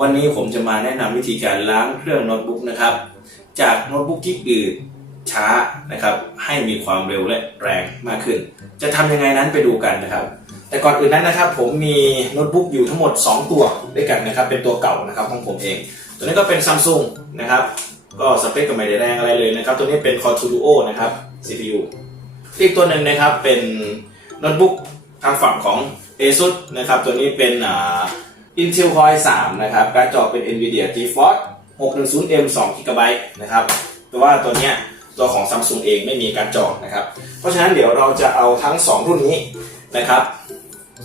วันนี้ผมจะมาแนะนำวิธีการล้างเครื่องโน้ตบุ๊กนะครับ จากโน้ตบุ๊กที่อืดช้านะครับ ให้มีความเร็วและแรงมากขึ้น จะทำยังไงนั้นไปดูกันนะครับ แต่ก่อนอื่นนั้นนะครับ ผมมีโน้ตบุ๊กอยู่ทั้งหมด 2 ตัวด้วยกันนะครับ เป็นตัวเก่านะครับของผมเอง ตัวนี้ก็เป็นซัมซุงนะครับ ก็สเปคก็ไม่ได้แรงอะไรเลยนะครับ ตัวนี้เป็น Core 2 Duo นะครับ CPU อีกตัวหนึ่งนะครับเป็นโน้ตบุ๊กทางฝั่งของ ASUS นะครับ ตัวนี้เป็นอ่า Intel Core i3 นะครับการ์ดจอเป็น Nvidia GeForce 610M 2 GB นะครับแต่ว่าตัวเนี้ยตัวของ Samsung เองไม่มีการ์ดจอนะครับ เพราะฉะนั้นเดี๋ยวเราจะเอาทั้ง 2 รุ่นนี้นะครับ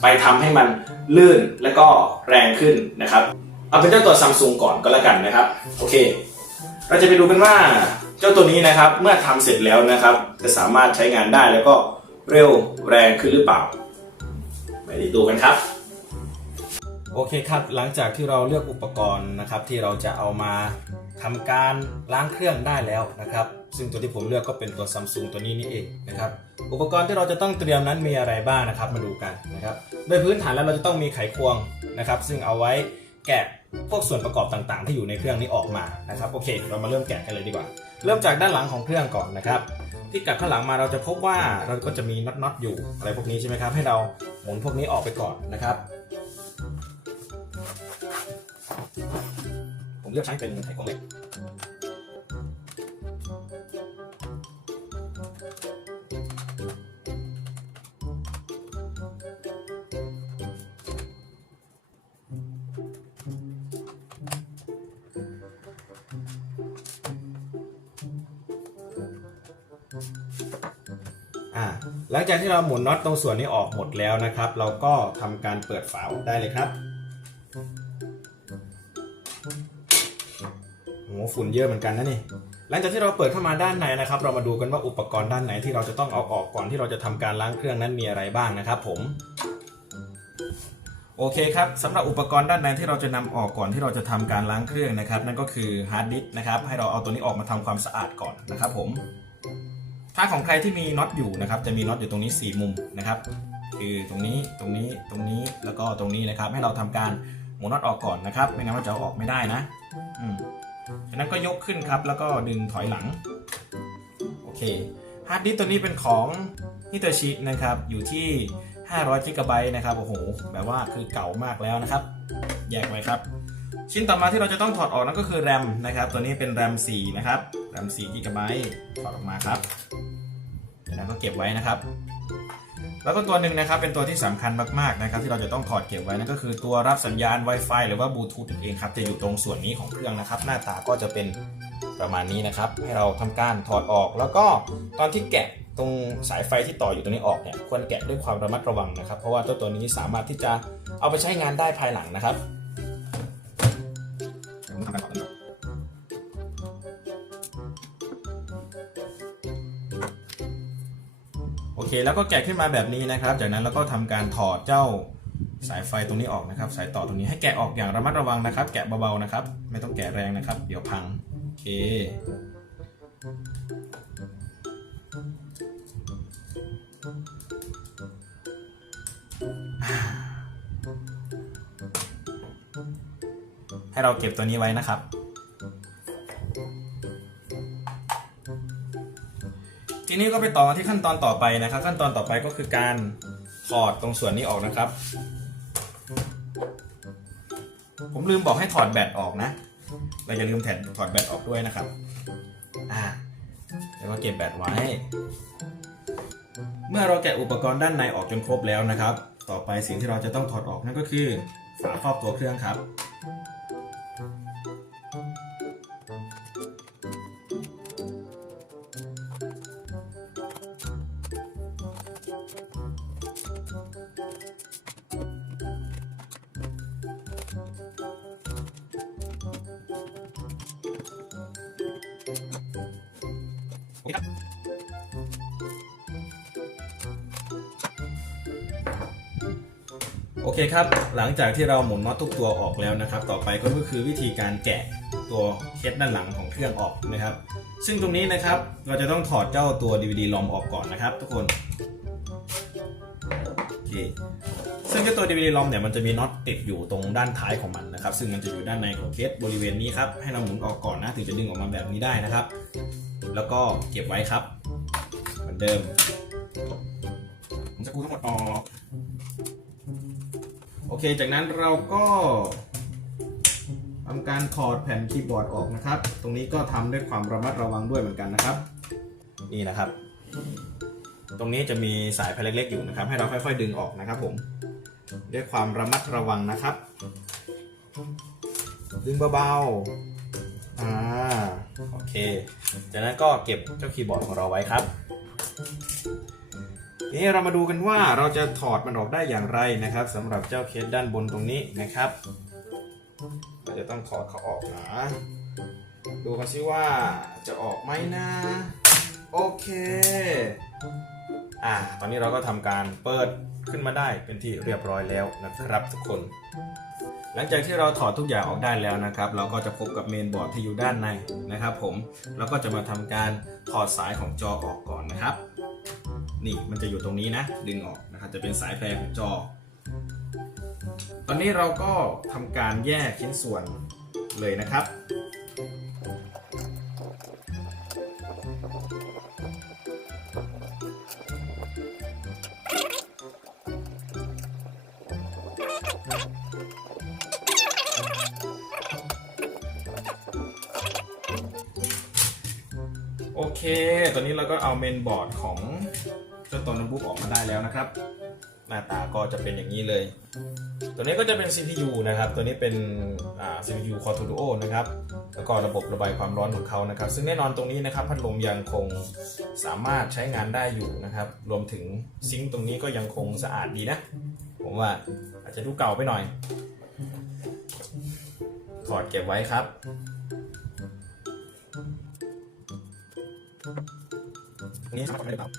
ไปทำให้มันลื่นและก็แรงขึ้นนะครับ เอาเป็นเจ้าตัว Samsung ก่อนก็แล้วกันนะครับ โอเค เราจะไปดูกันว่าเจ้าตัวนี้นะครับเมื่อทำเสร็จแล้วนะครับ จะสามารถใช้งานได้แล้วก็เร็วแรงขึ้นหรือเปล่า ไปดูกันครับ โอเคครับหลังจากที่เราเลือกอุปกรณ์นะครับที่เราจะเอามาทำการล้างเครื่องได้แล้วนะครับ ซึ่งตัวที่ผมเลือกก็เป็นตัว Samsung ตัวนี้นี่เองนะครับอุปกรณ์ที่เราจะต้องเตรียมนั้นมีอะไรบ้างนะครับ มาดูกันนะครับโดยพื้นฐานแล้วเราจะต้องมีไขควงนะครับ ซึ่งเอาไว้แกะพวกส่วนประกอบต่างๆ ที่อยู่ในเครื่องนี้ออกมานะครับโอเค เรามาเริ่มแกะกันเลยดีกว่า เริ่มจากด้านหลังของเครื่องก่อนนะครับที่กัดข้างหลังมาเราจะพบว่าเราก็จะมีน็อตๆอยู่อะไรพวกนี้ใช่ไหมครับให้เราหมุนพวกนี้ออกไปก่อนนะครับ ผมเลือกใช้เป็นไขควงเล็กอ่าหลังจากที่เราหมุนน็อตตรงส่วนนี้ออกหมดแล้วนะครับ เราก็ทำการเปิดฝาได้เลยครับ ฝุ่นเยอะเหมือนกันนะนี่หลังจากที่เราเปิดเข้ามาด้านในนะครับ เรามาดูกันว่าอุปกรณ์ด้านไหนที่เราจะต้องเอาออกก่อนที่เราจะทำการล้างเครื่องนั้นมีอะไรบ้างนะครับ ผมโอเคครับสำหรับอุปกรณ์ด้านในที่เราจะนำออกก่อนที่เราจะทำการล้างเครื่องนะครับ นั่นก็คือฮาร์ดดิสก์นะครับให้เราเอาตัวนี้ออกมาทำความสะอาดก่อนนะครับผมถ้าของใครที่มีน็อตอยู่นะครับ จะมีน็อตอยู่ตรงนี้ 4 มุมนะครับ คือตรงนี้ตรงนี้ตรงนี้แล้วก็ตรงนี้นะครับ ให้เราทำการหมุนน็อตออกก่อนนะครับ ไม่งั้นมันจะเอาออกไม่ได้นะ อืม จากนั้นก็ยกขึ้นครับ แล้วก็ดึงถอยหลัง โอเค ฮาร์ดดิสตัวนี้เป็นของฮิตาชินะครับ อยู่ที่ 500กิกะไบต์นะครับ โอ้โห แบบว่าคือเก่ามากแล้วนะครับ แยกไว้ครับ ชิ้นต่อมาที่เราจะต้องถอดออกนั่นก็คือแรมนะครับ ตัวนี้เป็นแรม4นะครับ แรม4กิกะไบต์ถอดออกมาครับแล้วก็เก็บไว้นะครับ แล้วก็ตัวหนึ่งนะครับเป็นตัวที่สำคัญมากๆนะครับที่เราจะต้องถอดเก็บไว้นั่นก็คือตัวรับสัญญาณ Wi-Fi หรือว่าบลูทูธเองครับจะอยู่ตรงส่วนนี้ของเครื่องนะครับ หน้าตาก็จะเป็นประมาณนี้นะครับ ให้เราทำการถอดออก แล้วก็ตอนที่แกะตรงสายไฟที่ต่ออยู่ตรงนี้ออกเนี่ยควรแกะด้วยความระมัดระวังนะครับ เพราะว่าตัวตัวนี้สามารถที่จะเอาไปใช้งานได้ภายหลังนะครับ อเคแล้วก็แกะขึ้นมาแบบนี้นะครับ จากนั้นเราก็ทำการถอดเจ้าสายไฟตรงนี้ออกนะครับ สายต่อตรงนี้ให้แกะออกอย่างระมัดระวังนะครับ แกะเบาๆนะครับ ไม่ต้องแกะแรงนะครับ เดี๋ยวพังโอเคให้เราเก็บตัวนี้ไว้นะครับ ทีนี้ก็ไปต่อที่ขั้นตอนต่อไปนะครับ ขั้นตอนต่อไปก็คือการถอดตรงส่วนนี้ออกนะครับ ผมลืมบอกให้ถอดแบตออกนะเราอย่าลืมแถดถอดแบตออกด้วยนะครับอ่าแล้วก็เก็บแบตไว้ เมื่อเราแกะอุปกรณ์ด้านในออกจนครบแล้วนะครับ ต่อไปสิ่งที่เราจะต้องถอดออกนั่นก็คือฝาครอบตัวเครื่องครับ โอเคครับ หลังจากที่เราหมุนน็อตทุกตัวออกแล้วนะครับ ต่อไปก็คือวิธีการแกะตัวเคสด้านหลังของเครื่องออกนะครับ ซึ่งตรงนี้นะครับเราจะต้องถอดเจ้าตัว DVD ลอมออกก่อนนะครับ ทุกคนโอเคซึ่งเจ้าตัว DVD ROM เนี่ยมันจะมีน็อตติดอยู่ตรงด้านท้ายของมันนะครับ ซึ่งมันจะอยู่ด้านในของเคสบริเวณนี้ครับให้เราหมุนออกก่อนนะถึงจะดึงออกมาแบบนี้ได้นะครับ แล้วก็เก็บไว้ครับเหมือนเดิมผมจะกูทั้งหมดออกโอเค จากนั้นเราก็ทำการถอดแผ่นคีย์บอร์ดออกนะครับ ตรงนี้ก็ทำด้วยความระมัดระวังด้วยเหมือนกันนะครับ นี่นะครับ ตรงนี้จะมีสายไฟเล็กๆอยู่นะครับ ให้เราค่อยๆดึงออกนะครับ ผม ด้วยความระมัดระวังนะครับ ดึงเบาๆ อ่าโอเค จากนั้นก็เก็บเจ้าคีย์บอร์ดของเราไว้ครับทีนี้เรามาดูกันว่าเราจะถอดมันออกได้อย่างไรนะครับสำหรับเจ้าเคสด้านบนตรงนี้นะครับเราจะต้องถอดเขาออกนะดูกันซิว่าจะออกไหมนะโอเคอ่าตอนนี้เราก็ทำการเปิดขึ้นมาได้เป็นที่เรียบร้อยแล้วนะครับทุกคน หลังจากที่เราถอดทุกอย่างออกได้แล้วนะครับ เราก็จะพบกับเมนบอร์ดที่อยู่ด้านในนะครับผมแล้วก็จะมาทำการถอดสายของจอออกก่อนนะครับ นี่มันจะอยู่ตรงนี้นะ ดึงออกนะครับจะเป็นสายแพรของจอ ตอนนี้เราก็ทำการแยกชิ้นส่วนเลยนะครับ เค ตอนนี้เราก็เอาเมนบอร์ดของเจ้าตัวโน้ตบุ๊กออกมาได้แล้วนะครับ หน้าตาก็จะเป็นอย่างนี้เลย ตัวนี้ก็จะเป็น CPU นะครับ ตัวนี้เป็น CPU Core 2 Duo นะครับ แล้วก็ระบบระบายความร้อนของเขานะครับ ซึ่งแน่นอนตรงนี้นะครับ พัดลมยังคงสามารถใช้งานได้อยู่นะครับ รวมถึงซิงค์ตรงนี้ก็ยังคงสะอาดดีนะ ผมว่าอาจจะดูเก่าไปหน่อยถอดเก็บไว้ครับ ตรงนี้สามารถทำได้หรือเปล่า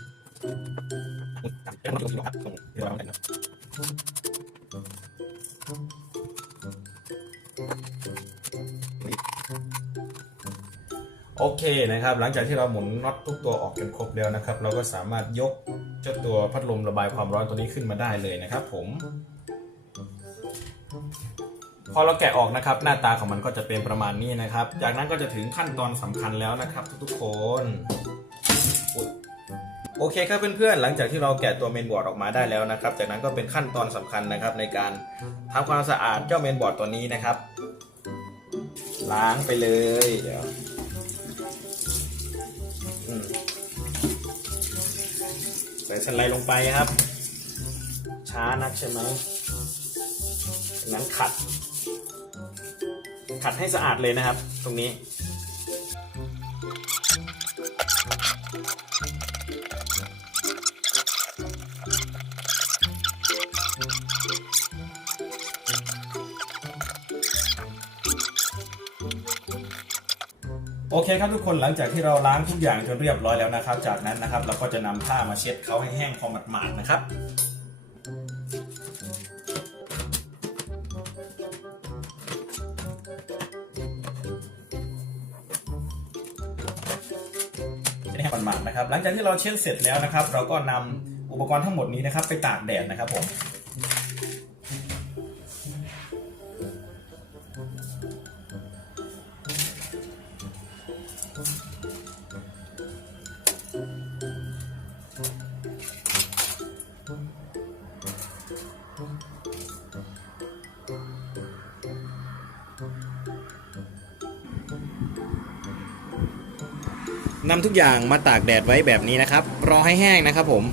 เป็นคนที่ครับตรงที่เราทำกันนะโอเคนะครับ หลังจากที่เราหมุนน็อตทุกตัวออกจนครบแล้วนะครับ เราก็สามารถยกเจ้าตัวพัดลมระบายความร้อนตัวนี้ขึ้นมาได้เลยนะครับผม พอเราแกะออกนะครับ หน้าตาของมันก็จะเป็นประมาณนี้นะครับ จากนั้นก็จะถึงขั้นตอนสำคัญแล้วนะครับทุกๆคนโอเคครับเพื่อนๆ หลังจากที่เราแกะตัวเมนบอร์ดออกมาได้แล้วนะครับ จากนั้นก็เป็นขั้นตอนสำคัญนะครับในการทำความสะอาดเจ้าเมนบอร์ดตัวนี้นะครับ ล้างไปเลยเดี๋ยวอืมใส่สไลด์ลงไปครับ ช้านักใช่ไหม จากนั้นขัด ขัดให้สะอาดเลยนะครับ ตรงนี้ โอเคครับทุกคนหลังจากที่เราล้างทุกอย่างจนเรียบร้อยแล้วนะครับ จากนั้นนะครับเราก็จะนำผ้ามาเช็ดเขาให้แห้งพอหมาดๆนะครับ จะได้ให้หมาดๆนะครับ หลังจากที่เราเช็ดเสร็จแล้วนะครับ เราก็นำอุปกรณ์ทั้งหมดนี้นะครับ ไปตากแดดนะครับผม นำทุกอย่างมาตากแดดไว้แบบนี้นะครับ รอให้แห้งนะครับผม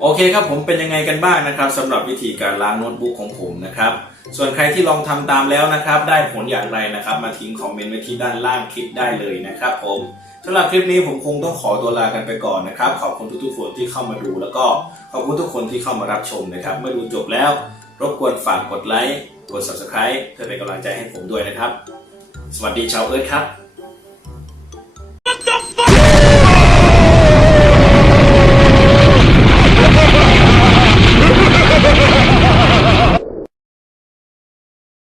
โอเคครับผมเป็นยังไงกันบ้างนะครับสำหรับวิธีการล้างโน้ตบุ๊กของผมนะครับ ส่วนใครที่ลองทำตามแล้วนะครับ ได้ผลอย่างไรนะครับ มาทิ้งคอมเมนต์ไว้ที่ด้านล่างคลิปได้เลยนะครับผมสำหรับคลิปนี้ผมคงต้องขอตัวลากันไปก่อนนะครับ ขอบคุณทุกๆคนที่เข้ามาดู แล้วก็ขอบคุณทุกคนที่เข้ามารับชมนะครับ เมื่อดูจบแล้ว รบกวนฝากกดไลค์กด subscribe เพื่อเป็นกำลังใจให้ผมด้วยนะครับ สวัสดีชาวเอิร์ธครับ